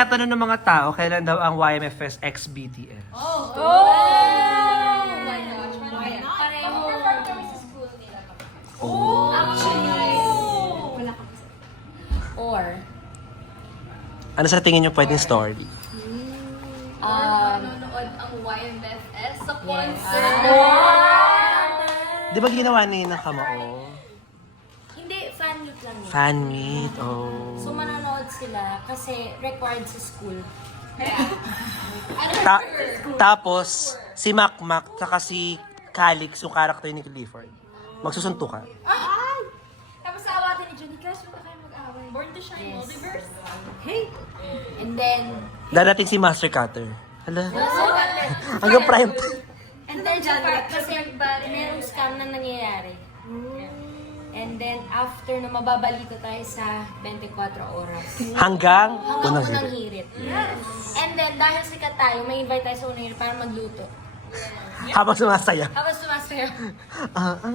Tatanong ng mga tao, kailan daw ang YMF Fest X BTS? Oh my gosh. Pareho. Kami sa school nila. Oh. Actually. Or, Ano sa tingin niyo pwedeng story? nanonood ang YMFS sa concert. Di ba ginawa ni na Kamao? Hindi, fan meet lang yun. Fan meet, oh. So, manonood sila kasi required sa school. Tapos, si Makmak, saka si Calix, yung character ni Clifford. Magsusuntukan. Tapos sa awatin ni Johnny Cash, huwag kayo mag-away. Born to Shine, multiverse. Hey! And then, Dadating si Master Cutter. Hala, so, hanggang prime time. and then, sa part kasi merong scam na nangyayari. And then, after na mababalita tayo sa 24 oras. Hanggang Unang unang hirit. And then, dahil sikat tayo, may invite tayo sa unang hirit para magluto. habang sumasaya. Tapos sumasayaw. Ah, ah.